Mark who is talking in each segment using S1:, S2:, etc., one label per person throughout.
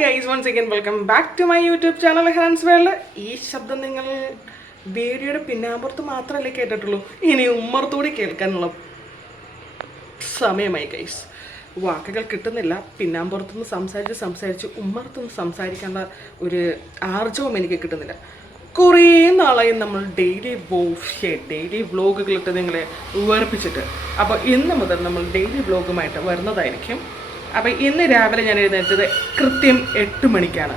S1: Guys once again welcome back to my YouTube channel Hans world ഈ ശബ്ദം നിങ്ങൾ ബേഡിയുടെ പിന്നാമ്പുറത്ത് മാത്രമല്ലേ കേട്ടിട്ടുള്ളൂ. ഇനി ഉമ്മർത്തൂടി കേൾക്കാനുള്ള സമയമായി ഗൈസ് വാക്കുകൾ കിട്ടുന്നില്ല. പിന്നാമ്പുറത്തുനിന്ന് സംസാരിച്ച് സംസാരിച്ച് ഉമ്മറത്തുനിന്ന് സംസാരിക്കാനുള്ള ഒരു ആർജവം എനിക്ക് കിട്ടുന്നില്ല. കുറേ നാളായി നമ്മൾ ഡെയിലി വോഷേ ഡെയിലി വ്ലോഗുകളിട്ട് നിങ്ങളെ വേർപ്പിച്ചിട്ട്. അപ്പോൾ ഇന്ന് മുതൽ നമ്മൾ ഡെയിലി വ്ലോഗുമായിട്ട് വരുന്നതായിരിക്കും. അപ്പോൾ ഇന്ന് രാവിലെ ഞാൻ എഴുന്നേറ്റത് കൃത്യം എട്ട് മണിക്കാണ്.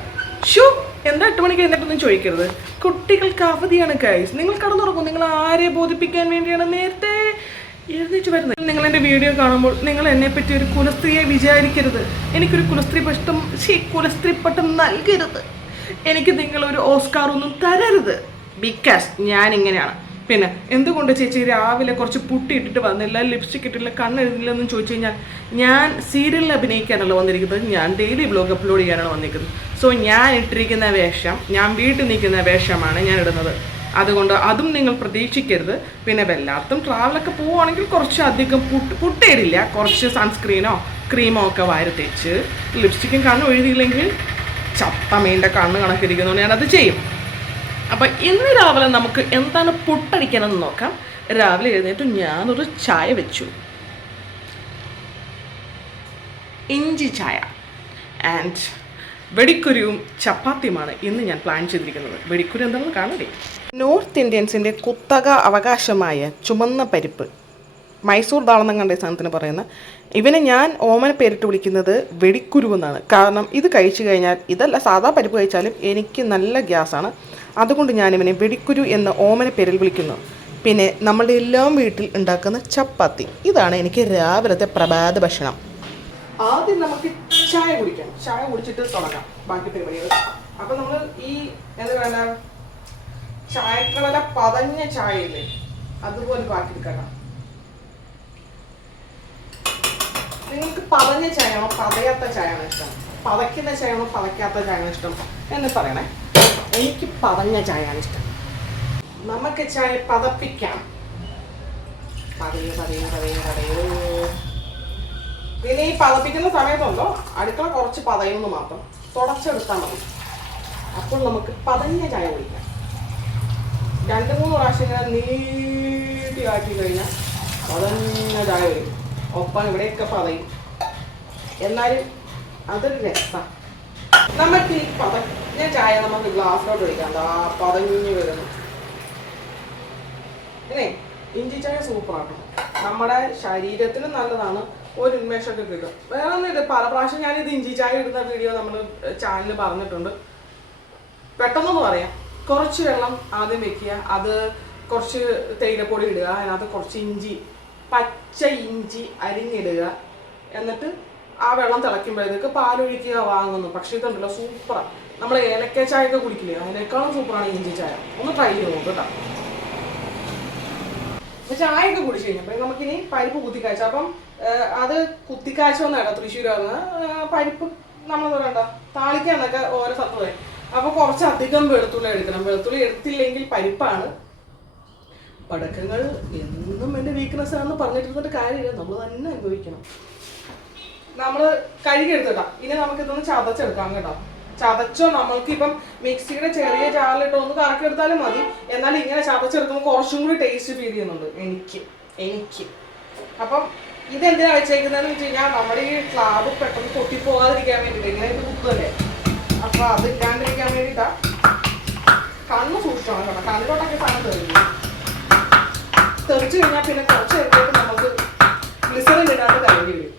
S1: ഷോ എന്താ എട്ട് മണിക്ക് എഴുന്നേറ്റൊന്നും ചോദിക്കരുത്. കുട്ടികൾക്ക് അവധിയാണ് കൈസ് നിങ്ങൾ കടന്നുറങ്ങും. നിങ്ങൾ ആരെ ബോധിപ്പിക്കാൻ വേണ്ടിയാണ് നേരത്തെ എഴുന്നേറ്റ് വരുന്നത്? നിങ്ങൾ എന്റെ വീഡിയോ കാണുമ്പോൾ നിങ്ങൾ എന്നെ പറ്റി ഒരു കുലസ്ത്രീയെ വിചാരിക്കരുത്. എനിക്കൊരു കുലസ്ത്രീ പഷ്ടം ശേ കുലസ്ത്രീ പട്ടം നൽകരുത്. എനിക്ക് നിങ്ങൾ ഒരു ഓസ്കാർ ഒന്നും തരരുത്. ബിക്കാസ് ഞാൻ ഇങ്ങനെയാണ് പിന്നെ എന്തുകൊണ്ട് ചേച്ചി രാവിലെ കുറച്ച് പുട്ടി ഇട്ടിട്ട് വന്നില്ല? ലിപ്സ്റ്റിക് ഇട്ടില്ല കണ്ണെഴുതില്ല എന്ന് ചോദിച്ചു കഴിഞ്ഞാൽ ഞാൻ സീരിയലിൽ അഭിനയിക്കാനല്ല വന്നിരിക്കുന്നത്. ഞാൻ ഡെയിലി ബ്ലോഗ് അപ്ലോഡ് ചെയ്യാനാണ് വന്നിരിക്കുന്നത്. സോ ഞാൻ ഇട്ടിരിക്കുന്ന വേഷം ഞാൻ വീട്ടിൽ നിൽക്കുന്ന വേഷമാണ് ഞാൻ ഇടുന്നത്. അതുകൊണ്ട് അതും നിങ്ങൾ പ്രതീക്ഷിക്കരുത്. പിന്നെ വല്ലാത്തും ട്രാവലൊക്കെ പോവുകയാണെങ്കിൽ കുറച്ച് അധികം പുട്ട് പുട്ടേരില്ല കുറച്ച് സൺസ്ക്രീനോ ക്രീമോ ഒക്കെ വാരി തേച്ച് ലിപ്സ്റ്റിക്കും കണ്ണ് എഴുതിയില്ലെങ്കിൽ ചത്തമീന്റെ കണ്ണ് കണക്കിരിക്കുന്നതുകൊണ്ട് ഞാനത് ചെയ്യും. അപ്പം ഇന്ന് രാവിലെ നമുക്ക് എന്താണ് പുട്ടടിക്കണമെന്ന് നോക്കാം. രാവിലെ എഴുന്നേറ്റ് ഞാനൊരു ചായ വെച്ചു. ഇഞ്ചി ചായ ആൻഡ് വെടിക്കുരുവും ചപ്പാത്തിയുമാണ് ഇന്ന് ഞാൻ പ്ലാൻ ചെയ്തിരിക്കുന്നത്. വെടിക്കുരു എന്താണെന്ന് കാണണ്ടേ നോർത്ത് ഇന്ത്യൻസിന്റെ കുത്തക അവകാശമായ ചുമന്ന പരിപ്പ്. മൈസൂർ ദാളെന്നും കണ്ട സാധനത്തിന് പറയുന്ന ഇവനെ ഞാൻ ഓമന പേരിട്ട് വിളിക്കുന്നത് വെടിക്കുരു എന്നാണ്. കാരണം ഇത് കഴിച്ചു കഴിഞ്ഞാൽ ഇതല്ല സാധാ പരിപ്പ് കഴിച്ചാലും എനിക്ക് നല്ല ഗ്യാസാണ് അതുകൊണ്ട് ഞാൻ ഇവനെ വെടിക്കുരു എന്ന ഓമന പേരിൽ വിളിക്കുന്നു. പിന്നെ നമ്മളുടെ എല്ലാം വീട്ടിൽ ഉണ്ടാക്കുന്ന ചപ്പാത്തി. ഇതാണ് എനിക്ക് രാവിലത്തെ പ്രഭാത ഭക്ഷണം. ആദ്യം നമുക്ക് ചായ കുടിക്കാം. ചായ കുടിച്ചിട്ട് തുടങ്ങാം. ബാക്കി പരിപാടികൾ. അപ്പൊ നമ്മൾ ഈ എന്താ പറയുക ചായക്കളല പതഞ്ഞ ചായ ഇല്ലേ? അതുപോലെ ബാക്കി എടുക്കണം നിങ്ങൾക്ക് പതഞ്ഞ ചായയാണോ? പതയാത്ത ചായയാണോ ഇഷ്ടം? പതയ്ക്കുന്ന ചായയാണോ? പതയ്ക്കാത്ത ചായയാണോ ഇഷ്ടം? എന്ന് പറയണേ. എനിക്ക് പതഞ്ഞ ചായയാണ് ഇഷ്ടം. നമുക്ക് ചായ പതപ്പിക്കാം. പതയോ പതയോ പതയോ പതയോ. പിന്നെ ഈ പതപ്പിക്കുന്ന സമയത്തുണ്ടോ? അടുക്കള കുറച്ച് പതയുമെന്ന് മാത്രം. തുടച്ചെടുത്താൽ മതി. അപ്പോൾ നമുക്ക് പതഞ്ഞ ചായ കുടിക്കാം. രണ്ട് മൂന്ന് പ്രാവശ്യം ഇങ്ങനെ നീട്ടി കാട്ടി കഴിഞ്ഞാൽ പതഞ്ഞ ചായ വരും. ഒപ്പം ഇവിടെയൊക്കെ പതയും എന്നാലും അതൊരു രസമാണ് നമുക്ക് ഈ പതഞ്ഞ ചായ നമുക്ക് ഗ്ലാസ്സിലോട്ട് ഒഴിക്കാം. എന്താ പതഞ്ഞു വരുന്നു. അല്ലേ? ഇഞ്ചി ചായ സൂപ്പറാണ് നമ്മുടെ ശരീരത്തിന് നല്ലതാണ്. ഒരു ഉന്മേഷമൊക്കെ കിട്ടും. വേറെ ഒന്നുമില്ല. പല പ്രാവശ്യം ഞാനിത് ഇഞ്ചി ചായ ഇടുന്ന വീഡിയോ നമ്മൾ ചാനലിൽ പറഞ്ഞിട്ടുണ്ട്. പെട്ടെന്നൊന്ന് പറയാം. കുറച്ച് വെള്ളം ആദ്യം വെക്കുക. അത് കുറച്ച് തേയിലപ്പൊടി ഇടുക. അതിനകത്ത് കുറച്ച് ഇഞ്ചി പച്ച ഇഞ്ചി അരിഞ്ഞിടുക. എന്നിട്ട് ആ വെള്ളം തിളയ്ക്കുമ്പോഴത്തേക്ക് പാലൊഴിക്കുക വാങ്ങുന്നു. പക്ഷെ ഇതുണ്ടല്ലോ സൂപ്പറാണ് നമ്മൾ ഏലക്ക ചായ ഒക്കെ കുടിക്കില്ലേ? അതിനേക്കാളും സൂപ്പറാണ് ഇഞ്ചി ചായ. ഒന്ന് ട്രൈ ചെയ്ത് നോക്കുക കേട്ടോ ചായ ഒക്കെ കുടിച്ചു കഴിഞ്ഞപ്പോൾ നമുക്കിനി പരിപ്പ് കുത്തിക്കാഴ്ച. അപ്പം അത് കുത്തിക്കാഴ്ച തൃശ്ശൂർ വന്ന്. പരിപ്പ് നമ്മൾ പറയണ്ട താളിക്കാന്നൊക്കെ ഓരോ സ്ഥലത്ത് അപ്പൊ കുറച്ചധികം വെളുത്തുള്ളി എടുക്കണം. വെളുത്തുള്ളി എടുത്തില്ലെങ്കിൽ പരിപ്പാണ് പടക്കങ്ങൾ എന്നും എന്റെ വീക്ക്നെസ് ആണെന്ന് പറഞ്ഞിട്ടിരുന്നിട്ട് കാര്യമില്ല. നമ്മൾ തന്നെ അനുഭവിക്കണം. നമ്മൾ കഴുകിയെടുത്തിട്ടാ ഇനി നമുക്ക് ഇതൊന്ന് ചതച്ചെടുക്കാം കേട്ടോ. ചതച്ചോ നമ്മൾക്ക് ഇപ്പം മിക്സിയുടെ ചെറിയ ചാറിലിട്ടോ ഒന്ന് കറക്കിയെടുത്താലും മതി. എന്നാൽ ഇങ്ങനെ ചതച്ചെടുക്കുമ്പോൾ കുറച്ചും കൂടി ടേസ്റ്റ് ഫീൽ ചെയ്യുന്നുണ്ട്. എനിക്ക്. എനിക്ക്. അപ്പം ഇതെന്തിനാ വെച്ചേക്കുന്നതെന്ന് വെച്ച് കഴിഞ്ഞാൽ നമ്മുടെ ഈ ക്ലാബ് പെട്ടെന്ന് പൊട്ടിപ്പോകാതിരിക്കാൻ വേണ്ടിയിട്ട്. ഇങ്ങനെ ഇത് കുത്തല്ലേ അപ്പൊ അത് ഇല്ലാണ്ടിരിക്കാൻ വേണ്ടിയിട്ടാ കണ്ണ് സൂക്ഷിക്കണം കേട്ടോ. കണ്ണിലോട്ടൊക്കെ സാധനം തെറിക്കും. തെറിച്ചു കഴിഞ്ഞാൽ പിന്നെ കുറച്ച് നേരത്തേക്ക് നമുക്ക് ഗ്ലിസറിൻ ഇടാണ്ട് കഴിഞ്ഞു വരും.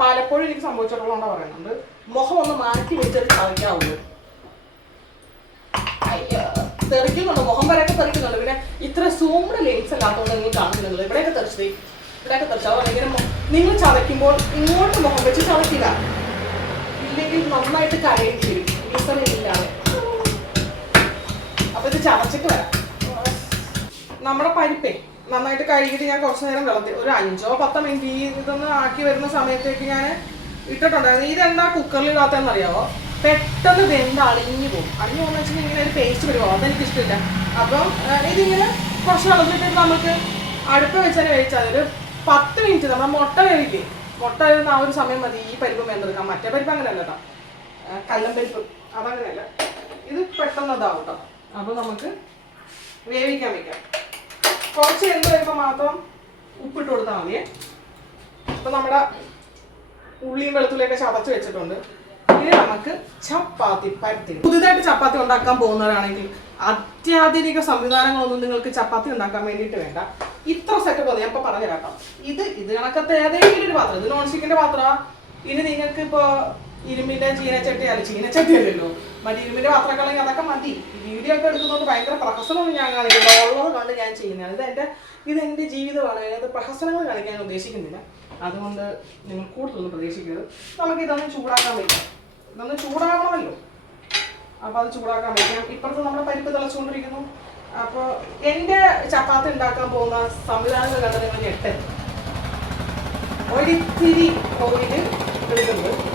S1: പലപ്പോഴും എനിക്ക് സംഭവിച്ചിട്ടുള്ളതുകൊണ്ടാ പറയുന്നുണ്ട് മുഖം ഒന്ന് മാറ്റി വെച്ചിട്ട് കളിക്കാവുള്ളൂ തെറിക്കുന്നുണ്ട്. മുഖം വരെയൊക്കെ തെറിക്കുന്നുണ്ട്. പിന്നെ ഇത്ര സൂംഡ് ലെൻസ് അല്ലാത്തതുകൊണ്ട് നിങ്ങൾ കാണുന്നുണ്ട് ഇവിടെയൊക്കെ തെറിച്ചത് ഇവിടെയൊക്കെ തെറിച്ചു. അതുകൊണ്ട് ഇങ്ങനെ നിങ്ങൾ ചതയ്ക്കുമ്പോൾ ഇങ്ങോട്ട് മുഖം വെച്ച് ചതയ്ക്കുക. ഇല്ലെങ്കിൽ നന്നായിട്ട് കരയും ചെയ്യും. ഗ്ലിസറിൻ ഇല്ലാതെ. അപ്പൊ ഇത് ചതച്ചിട്ട് വരാം. നമ്മുടെ പരിപ്പേ നന്നായിട്ട് കഴുകിയിട്ട് ഞാൻ കുറച്ച് നേരം വെള്ളത്തിൽ ഒരു അഞ്ചോ പത്തോ മിനിറ്റ് ഈ ഇതൊന്ന് ആക്കി വരുന്ന സമയത്തേക്ക് ഞാൻ ഇട്ടിട്ടുണ്ടായിരുന്നു. ഇതെന്താ കുക്കറിൽ ഇടാത്തതെന്ന് അറിയാവോ? പെട്ടെന്ന് വെന്ത് അളിഞ്ഞു പോകും. അളിഞ്ഞു പോകുന്ന വെച്ചാൽ ഇങ്ങനെ ഒരു പേസ്റ്റ് വരുമോ അതെനിക്ക് ഇഷ്ടമില്ല അപ്പം ഇതിങ്ങനെ കുറച്ച് വെള്ളത്തിലിട്ട് നമുക്ക് അടുപ്പ് വെച്ചാൽ വേവിച്ചാൽ ഒരു പത്ത് മിനിറ്റ് നമ്മൾ മുട്ട വേവിക്കും മുട്ട വരുന്ന ആ ഒരു സമയം മതി ഈ പരിപ്പ് വേണ്ടെടുക്കാം മറ്റേ പരിപ്പ് അങ്ങനെയല്ല കേട്ടോ കല്ലം പരിപ്പ്. അതങ്ങനെയല്ല. ഇത് പെട്ടെന്ന് ഇതാവും കേട്ടോ അപ്പോൾ നമുക്ക് വേവിക്കാൻ വെക്കാം. കുറച്ച് എന്ത് വരുമ്പോൾ മാത്രം ഉപ്പിട്ട് കൊടുത്താൽ മതിയേ അപ്പോൾ നമ്മുടെ ഉള്ളിയും വെളുത്തുള്ളിയൊക്കെ ചതച്ച് വെച്ചിട്ടുണ്ട്. ഇനി നമുക്ക് ചപ്പാത്തി പരത്തി പുതുതായിട്ട് ചപ്പാത്തി ഉണ്ടാക്കാൻ പോകുന്നവരാണെങ്കിൽ അത്യാധുനിക സംവിധാനങ്ങളൊന്നും നിങ്ങൾക്ക് ചപ്പാത്തി ഉണ്ടാക്കാൻ വേണ്ടിയിട്ട് വേണ്ട. ഇത്ര സെറ്റപ്പ് ഞാൻ ഇപ്പൊ പറഞ്ഞു ഇത് ഇത് കണക്കത്തെ ഏതെങ്കിലും ഒരു പാത്രം. ഇത് നോൺ സ്റ്റിക്കിന്റെ പാത്രമാണ് ഇനി നിങ്ങൾക്ക് ഇപ്പോൾ ഇരുമ്പിന്റെ ചീനച്ചട്ടി അല്ല ചീനച്ചട്ടി അല്ലല്ലോ. മറ്റേ ഇരുമ്പിന്റെ പാത്രങ്ങളെങ്കിൽ അതൊക്കെ മതി. വീഡിയോ ഒക്കെ എടുക്കുന്നതുകൊണ്ട് ഭയങ്കര പ്രഹസനമൊന്നും ഞാൻ കാണിക്കുന്നത്. ഉള്ളത് കണ്ട് ഞാൻ ചെയ്യുന്നതാണ് ഇത് എന്റെ ഇത് എന്റെ ജീവിതമാണ്. അതിനകത്ത് പ്രഹസനങ്ങൾ കാണിക്കാൻ ഉദ്ദേശിക്കുന്നില്ല. അതുകൊണ്ട് നിങ്ങൾ കൂടുതലൊന്നും പ്രതീക്ഷിക്കരുത്. നമുക്ക് ഇതൊന്ന് ചൂടാക്കാൻ വയ്ക്കാം ഇതൊന്ന് ചൂടാകണമല്ലോ അപ്പോൾ അത് ചൂടാക്കാൻ വയ്ക്കാം ഇപ്പുറത്ത് നമ്മുടെ പരിപ്പ് തിളച്ചുകൊണ്ടിരിക്കുന്നു. അപ്പോൾ എന്റെ ചപ്പാത്തി ഉണ്ടാക്കാൻ പോകുന്ന സംവിധാനങ്ങൾ കണ്ട് നിങ്ങൾ ഞെട്ടരുത്. ഒരിത്തിരി ഓയിൽ എടുക്കുന്നുണ്ട്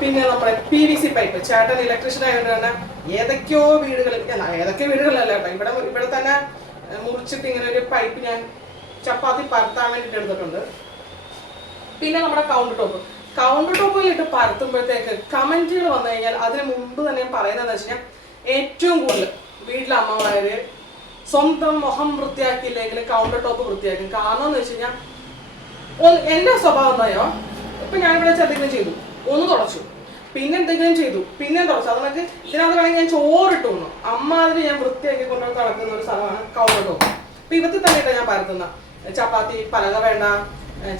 S1: പിന്നെ നമ്മുടെ പി വി സി പൈപ്പ് ചേട്ടൻ ഇലക്ട്രീഷ്യൻ ആയതുകൊണ്ട് തന്നെ ഏതൊക്കെയോ വീടുകളിൽ ഏതൊക്കെ വീടുകളിലല്ല ഇവിടെ ഇവിടെ തന്നെ മുറിച്ചിട്ട് ഇങ്ങനെ ഒരു പൈപ്പ് ഞാൻ ചപ്പാത്തി പരത്താൻ വേണ്ടിയിട്ട് എടുത്തിട്ടുണ്ട്. പിന്നെ നമ്മുടെ കൗണ്ടർ ടോപ്പ് കൗണ്ടർ ടോപ്പിലിട്ട് പരത്തുമ്പോഴത്തേക്ക് കമന്റുകൾ വന്നു കഴിഞ്ഞാൽ അതിന് മുമ്പ് തന്നെ പറയുന്നതെന്ന് വെച്ച് കഴിഞ്ഞാൽ ഏറ്റവും കൂടുതൽ വീട്ടിലെ അമ്മമാര് സ്വന്തം മുഖം വൃത്തിയാക്കിയില്ലെങ്കിൽ കൗണ്ടർ ടോപ്പ് വൃത്തിയാക്കും. കാരണം എന്ന് വെച്ച് കഴിഞ്ഞാൽ എന്റെ സ്വഭാവം എന്തായോ ഇപ്പൊ ഞാനിവിടെ ചെറുതെങ്കിലും ചെയ്തു. ഒന്ന് തുടച്ചു. പിന്നെ എന്തെങ്കിലും ചെയ്തു. പിന്നെ തുടച്ചു. അത് ഇതിനകത്ത് വേണമെങ്കിൽ ഞാൻ ചോറിട്ട് വന്നു അമ്മ അതിന് ഞാൻ വൃത്തിയാക്കി കൊണ്ടുവന്ന് നടക്കുന്ന ഒരു സ്ഥലമാണ് കൗണ്ടോ അപ്പൊ ഇവത്തിൽ തന്നെ ഇട്ടാ ഞാൻ പരത്തുന്ന? ചപ്പാത്തി പലക വേണ്ട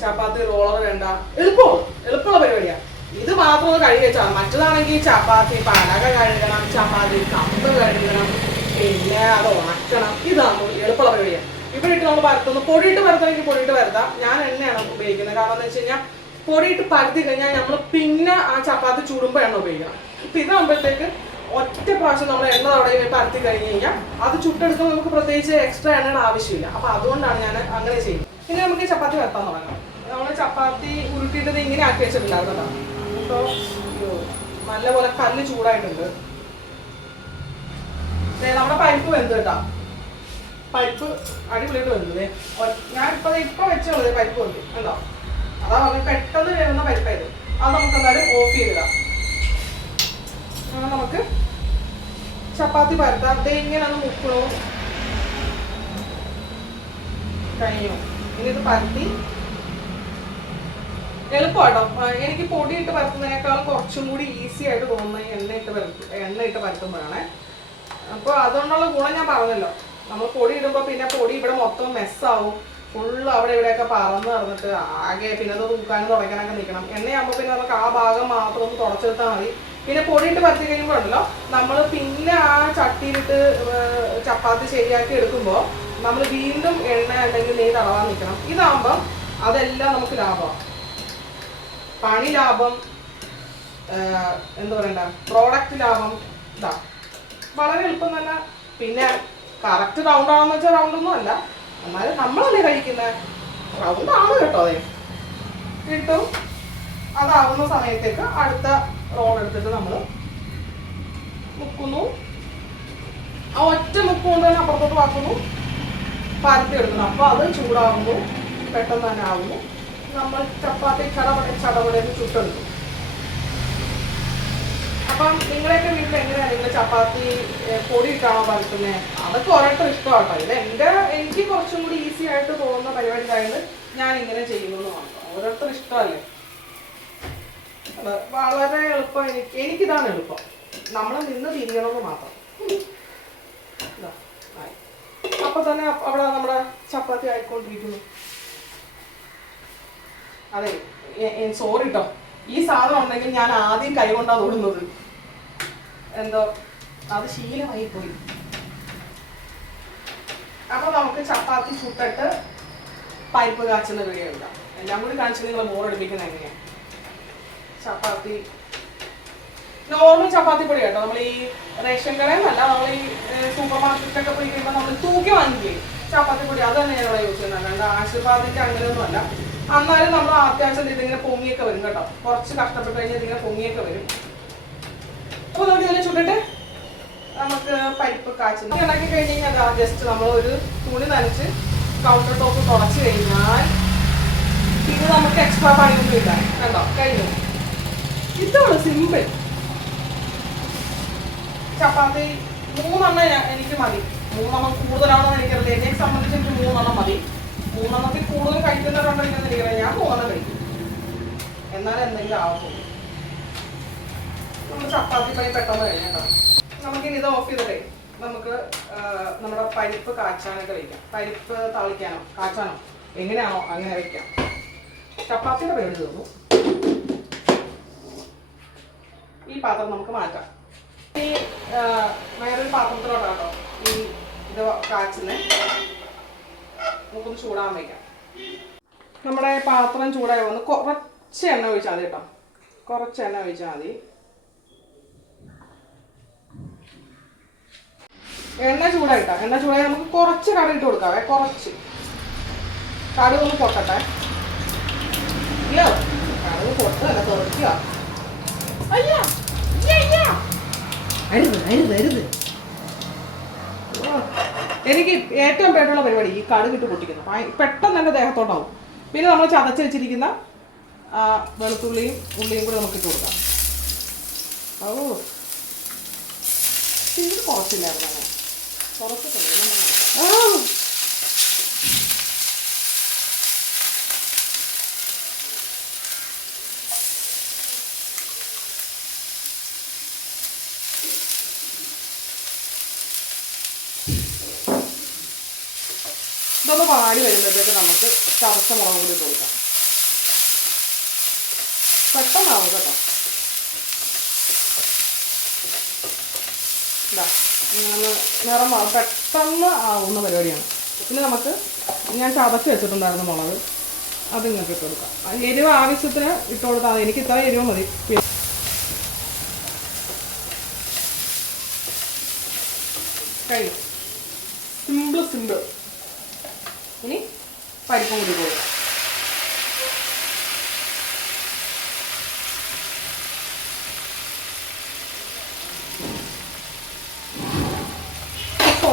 S1: ചപ്പാത്തി റോളർ വേണ്ട. എളുപ്പമാണ്. എളുപ്പമുള്ള പരിപാടിയാണ് ഇത് മാത്രം ഒന്ന് കഴുകി വെച്ചാൽ മറ്റതാണെങ്കിൽ ചപ്പാത്തി പലക കഴുകണം ചപ്പാത്തി കമ്പ് കഴുകണം പിന്നെ അത് ഉണക്കണം. ഇതാണ് എളുപ്പമുള്ള പരിപാടിയാണ് ഇവിടെ ഇട്ട് നമ്മൾ പരത്തുന്നു. പൊടിയിട്ട് പരത്തണമെങ്കിൽ പൊടിയിട്ട് പരത്താം. ഞാൻ എണ്ണയാണ് ഉപയോഗിക്കുന്നത്. കാരണം എന്ന് വെച്ച് കഴിഞ്ഞാൽ പൊടിയിട്ട് പരത്തി കഴിഞ്ഞാൽ നമ്മൾ പിന്നെ ആ ചപ്പാത്തി ചൂടുമ്പോൾ എണ്ണ ഉപയോഗിക്കണം. ഇപ്പൊ ഇതാകുമ്പോഴത്തേക്ക് ഒറ്റ പ്രാവശ്യം നമ്മൾ എണ്ണ അവിടെ പരത്തി കഴിഞ്ഞ് കഴിഞ്ഞാൽ അത് ചുട്ടെടുക്കുമ്പോൾ നമുക്ക് പ്രത്യേകിച്ച് എക്സ്ട്രാ എണ്ണയുടെ ആവശ്യമില്ല. അപ്പൊ അതുകൊണ്ടാണ് ഞാൻ അങ്ങനെ ചെയ്യുന്നത്. ഇനി നമുക്ക് ചപ്പാത്തി വരത്താൻ തുടങ്ങാം. നമ്മൾ ചപ്പാത്തി ഉരുട്ടിയിട്ട് ഇങ്ങനെ ആക്കി അപ്പോൾ അയ്യോ, നല്ലപോലെ കല്ല് ചൂടായിട്ടുണ്ട്. നമ്മുടെ പരിപ്പ് വെന്ത് കേട്ടോ. പരിപ്പ് അടിപൊളിയായിട്ട് വെന്തത് ഇപ്പൊ ഇപ്പൊ വെച്ചോളൂ പരിപ്പ് വെന്തു കണ്ടോ? അതാ പറഞ്ഞ പെട്ടെന്ന് വരുന്ന പരിപ്പായത് അത് നമുക്ക് എന്തായാലും ഓഫ് ചെയ്തിടാം. അങ്ങനെ നമുക്ക് ചപ്പാത്തി പരത്താം. അത് ഇങ്ങനെ ഒന്ന് മുക്കണോ. കഴിഞ്ഞു. ഇനി ഇത് പരത്തി. എളുപ്പമാട്ടോ. എനിക്ക് പൊടി ഇട്ട് പരത്തുന്നതിനേക്കാളും കുറച്ചും കൂടി ഈസി ആയിട്ട് തോന്നുന്നത് എണ്ണ ഇട്ട് പരത്തു എണ്ണ ഇട്ട് പരത്തുമ്പോഴാണ്. അപ്പോൾ അതുകൊണ്ടുള്ള ഗുണം ഞാൻ പറഞ്ഞല്ലോ. നമ്മൾ പൊടി ഇടുമ്പോൾ പിന്നെ പൊടി ഇവിടെ മൊത്തം മെസ്സാവും ഫുള്ള് അവിടെ ഇവിടെയൊക്കെ പറന്ന് നടന്നിട്ട് ആകെ പിന്നെ അത് തൂക്കാനും തുടയ്ക്കാനൊക്കെ നിൽക്കണം. എണ്ണയാകുമ്പോൾ പിന്നെ നമുക്ക് ആ ഭാഗം മാത്രം ഒന്ന് തുടച്ചെടുത്താൽ മതി. പിന്നെ പൊടിയിട്ട് പരത്തി കഴിയുമ്പോൾ ഉണ്ടല്ലോ നമ്മൾ പിന്നെ ആ ചട്ടിയിലിട്ട് ചപ്പാത്തി ശരിയാക്കി എടുക്കുമ്പോൾ നമ്മൾ വീണ്ടും എണ്ണ അല്ലെങ്കിൽ നെയ് തടവാൻ നിൽക്കണം. ഇതാകുമ്പം അതെല്ലാം നമുക്ക് ലാഭം. പണി ലാഭം എന്താ പറയണ്ട പ്രോഡക്റ്റ് ലാഭം ഇതാ. വളരെ എളുപ്പം തന്നെ. പിന്നെ കറക്റ്റ് റൗണ്ട് ആണെന്ന് വെച്ചാൽ റൗണ്ട് ഒന്നും അല്ല. എന്നാലും നമ്മളല്ലേ കഴിക്കുന്നത് റൗണ്ടാണ് കേട്ടോ അതെ കിട്ടും. അതാവുന്ന സമയത്തേക്ക് അടുത്ത റോൾ എടുത്തിട്ട് നമ്മൾ മുക്കുന്നു. ആ ഒറ്റ മുക്ക് കൊണ്ട് തന്നെ അപ്പുറത്തോട്ട് വാക്കുന്നു. പരത്തി എടുക്കുന്നു. അപ്പോൾ അത് ചൂടാകുമ്പോൾ പെട്ടെന്ന് തന്നെ ആവുന്നു. നമ്മൾ ചപ്പാത്തി ചടപടി ചടപടയെന്ന് ചുട്ടെടുക്കും. അപ്പം നിങ്ങളെയൊക്കെ വീട്ടിൽ എങ്ങനെയാണ് നിങ്ങൾ ചപ്പാത്തി പൊടി ഇട്ടാണോ പരത്തുന്നത് അതൊക്കെ ഓരോരുത്തർ ഇഷ്ടമാട്ടോ. ഇത് എന്റെ എനിക്ക് കുറച്ചും കൂടി ഈസി ആയിട്ട് തോന്നുന്ന പരിപാടിക്കായത് ഞാൻ ഇങ്ങനെ ചെയ്യുന്നു ഓരോരുത്തർ ഇഷ്ടമല്ലേ? വളരെ എളുപ്പം എനിക്ക് എനിക്കിതാണ് എളുപ്പം. നമ്മൾ നിന്ന് തിരിയണമെന്ന് മാത്രം. അപ്പൊ തന്നെ അവിടെ നമ്മുടെ ചപ്പാത്തി ആയിക്കൊണ്ടിരിക്കുന്നു. അതെ സോറി കേട്ടോ ഈ സാധനം ഉണ്ടെങ്കിൽ ഞാൻ ആദ്യം കൈ കൊണ്ടാണ് തൊടുന്നത്. എന്തോ അത് ശീലമായി പോയി. അപ്പൊ നമുക്ക് ചപ്പാത്തി ചുട്ടിട്ട് പരിപ്പ് കാച്ചുന്ന വീഡിയോ എല്ലാം കൂടി കാണിച്ച് നിങ്ങൾ ബോറടിപ്പിക്കുന്ന എങ്ങനെയാ? ചപ്പാത്തി. നോർമൽ ചപ്പാത്തി പൊടി കേട്ടോ. നമ്മൾ ഈ റേഷൻ കടയിൽ നിന്നല്ല നമ്മൾ ഈ സൂപ്പർ മാർക്കറ്റിലൊക്കെ പോയി കഴിയുമ്പോൾ നമ്മൾ തൂക്കി വാങ്ങിക്കേ ചപ്പാത്തി പൊടി അത് തന്നെ ഞങ്ങൾ യൂസ് ചെയ്യുന്നത്. അല്ലാണ്ട് ആശീർവാദിന്റെ അങ്ങനെയൊന്നും അല്ല. എന്നാലും നമ്മൾ അത്യാവശ്യം ഇതിങ്ങനെ പൊങ്ങിയൊക്കെ വരും കേട്ടോ. കുറച്ച് കഷ്ടപ്പെട്ട് കഴിഞ്ഞാൽ ഇതിങ്ങനെ പൊങ്ങിയൊക്കെ വരും. നമുക്ക് ഇതിനെ ചുട്ടിട്ട് നമുക്ക് പരിപ്പ് കാച്ചു. ഇളക്കി കഴിഞ്ഞ് കഴിഞ്ഞാൽ ജസ്റ്റ് നമ്മൾ ഒരു തുണി നനച്ച് കൗണ്ടർ ടോപ്പ് തുടച്ച് കഴിഞ്ഞാൽ ഇത് നമുക്ക് എക്സ്ട്രാ പണിയൊന്നും ഇല്ല. കണ്ടോ? കഴിഞ്ഞു. ഇതാണ് സിമ്പിൾ ചപ്പാത്തി മൂന്നെണ്ണം എനിക്ക് മതി. മൂന്നെണ്ണം കൂടുതലാണോ എനിക്കറിയില്ല. എന്നെ സംബന്ധിച്ച് എനിക്ക് മൂന്നെണ്ണം മതി. മൂന്നെണ്ണത്തിൽ കൂടുതൽ കഴിക്കുന്നവരുണ്ടോ എനിക്കറിയില്ല. ഞാൻ മൂന്നെണ്ണം കഴിക്കും. എന്നാലും എന്തെങ്കിലും ആവും ചപ്പാത്തി പണി പെട്ടെന്ന് കഴിഞ്ഞേക്കാം നമുക്കിനി ഇത് ഓഫ് ചെയ്തിട്ടേ നമുക്ക് നമ്മുടെ പരിപ്പ് കാച്ചാനൊക്കെ വയ്ക്കാം പരിപ്പ് തളിക്കാനോ കാച്ചാനോ. എങ്ങനെയാണോ അങ്ങനെ വയ്ക്കാം ചപ്പാത്തിയുടെ പേര് തീർന്നു ഈ പാത്രം നമുക്ക് മാറ്റാം. ഈ വേറൊരു പാത്രത്തിലോട്ടാട്ടോ ഈ ഇത് കാച്ചുന്നത് നമുക്കൊന്ന് ചൂടാൻ വയ്ക്കാം നമ്മുടെ പാത്രം ചൂടായി വന്ന് കുറച്ച് എണ്ണ ഒഴിച്ചാൽ മതി കേട്ടോ. കുറച്ച് എണ്ണ ഒഴിച്ചാൽ മതി. എണ്ണ ചൂടായിട്ടാ? എണ്ണ ചൂടായി നമുക്ക് കുറച്ച് കറി ഇട്ട് കൊടുക്കാവേ കുറച്ച്. കറി ഒന്ന് പൊട്ടട്ടെ. അയ്യോ തെറിക്കുക.
S2: അരുത് അരുത് അരുത്.
S1: ഓ, എനിക്ക് ഏറ്റവും പേട്ടുള്ള പരിപാടി ഈ കടുക് ഇട്ട് പൊട്ടിക്കുന്നു പെട്ടെന്ന് എന്റെ ദേഹത്തോട്ടാവും. പിന്നെ നമ്മൾ ചതച്ച് വെച്ചിരിക്കുന്ന വെളുത്തുള്ളിയും ഉള്ളിയും കൂടി നമുക്ക് ഇട്ട് കൊടുക്കാം. ഓ. ഇത് കുറച്ചില്ലായിരുന്നു? കുറച്ചിട്ടുണ്ട് ഇതൊന്നും വാടി വരുമ്പോഴത്തേക്ക് നമുക്ക് കറുത്ത മുളക് കൂടി ഇട്ട് കൊടുക്കാം. പെട്ടെന്നാവും കേട്ടോ. ഇതാ നിറം പെട്ടെന്ന് ആവുന്ന പരിപാടിയാണ്. പിന്നെ നമുക്ക് ഞാൻ ചതച്ച് വെച്ചിട്ടുണ്ടായിരുന്ന മുളക് അത് ഇങ്ങോട്ട് ഇട്ട് കൊടുക്കാം. എരിവ് ആവശ്യത്തിന് ഇട്ട് കൊടുത്താൽ മതി. എനിക്ക് ഇത്ര എരിവ് മതി. കഴിഞ്ഞു സിമ്പിൾ സിമ്പിൾ ഇനി പരിപ്പും കൂടി കൊടുക്കാം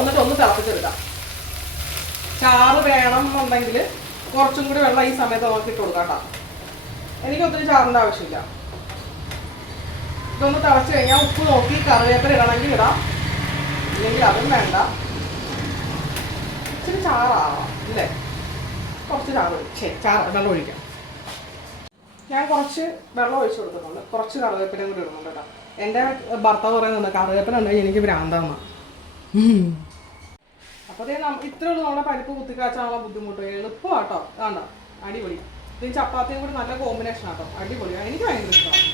S1: എന്നിട്ട് ഒന്ന് തിളപ്പിച്ചെടുക്കാം. ചാറ് വേണം എന്നുണ്ടെങ്കിൽ കുറച്ചും കൂടി വെള്ളം ഈ സമയത്ത് നമുക്ക് ഇട്ട് കൊടുക്കാം കേട്ടോ. എനിക്ക് ഒത്തിരി ചാറിന്റെ ആവശ്യമില്ല. ഇതൊന്ന് തിളച്ച് കഴിഞ്ഞാൽ ഉപ്പ് നോക്കി കറിവേപ്പില ഇടണമെങ്കിൽ ഇടാം. ഇല്ലെങ്കിൽ അതും വേണ്ട. ഇച്ചിരി ചാറാവാം അല്ലേ? കുറച്ച് ചാറ് ശരി ചാറ് വെള്ളം ഒഴിക്കാം. ഞാൻ കുറച്ച് വെള്ളം ഒഴിച്ചു കൊടുക്കുന്നുണ്ട് കുറച്ച് കറിവേപ്പിലയും കൂടി ഇടുന്നുണ്ട് കേട്ടോ. എന്റെ ഭർത്താവ് പറയുന്നുണ്ട് കറിവേപ്പില ഉണ്ടെങ്കിൽ എനിക്ക് ഭ്രാന്താണ് അപ്പോൾ ഇത്രേ ഉള്ളൂ നമ്മുടെ പരിപ്പ് കുത്തിക്കാച്ചാനുള്ള ബുദ്ധിമുട്ട്. എളുപ്പം കേട്ടോ വേണ്ട അടിപൊളി. ഇതിന് ചപ്പാത്തിയും കൂടി നല്ല കോമ്പിനേഷൻ ആട്ടോ. അടിപൊളിയാണ് എനിക്ക് ഭയങ്കര ഇഷ്ടമാണ്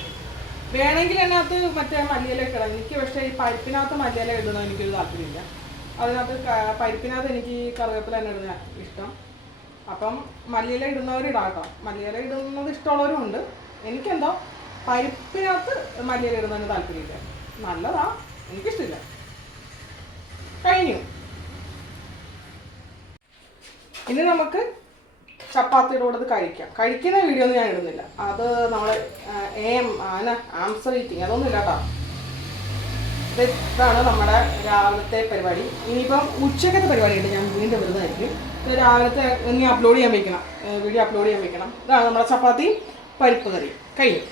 S1: വേണമെങ്കിൽ അതിനകത്ത് മറ്റേ മല്ലിയില ഇടാം എനിക്ക് പക്ഷേ ഈ പരിപ്പിനകത്ത് മല്ലിയില ഇടുന്നത് എനിക്കൊരു താല്പര്യമില്ല. അതിനകത്ത് പരിപ്പിനകത്ത് എനിക്ക് ഈ കറിവേപ്പില തന്നെ ഇടുന്ന ഇഷ്ടം. അപ്പം മല്ലിയില ഇടുന്നവരിടാട്ടോ മല്ലിയില ഇടുന്നത് ഇഷ്ടമുള്ളവരും ഉണ്ട്. എനിക്കെന്തോ പരിപ്പിനകത്ത് മല്ലിയില ഇടുന്നതിന് താല്പര്യമില്ല. നല്ലതാ. എനിക്കിഷ്ടമില്ല കഴിഞ്ഞു. ഇനി നമുക്ക് ചപ്പാത്തിയുടെ കൂടെ കഴിക്കാം. കഴിക്കുന്ന വീഡിയോ ഒന്നും ഞാൻ ഇടുന്നില്ല. അത് നമ്മളെ എം ആന ആംസർ ഈറ്റിങ് അതൊന്നും ഇല്ല കേട്ടോ ഇതാണ് നമ്മുടെ രാവിലത്തെ പരിപാടി. ഇനിയിപ്പം ഉച്ചക്കത്തെ പരിപാടിയുണ്ട് ഞാൻ വീണ്ടും വരുന്നതായിരിക്കും. ഇത് രാവിലത്തെ ഇനി അപ്ലോഡ് ചെയ്യാൻ വെക്കണം. വീഡിയോ അപ്ലോഡ് ചെയ്യാൻ വെക്കണം. ഇതാണ് നമ്മുടെ ചപ്പാത്തി പരിപ്പ് കറി. കഴിഞ്ഞു.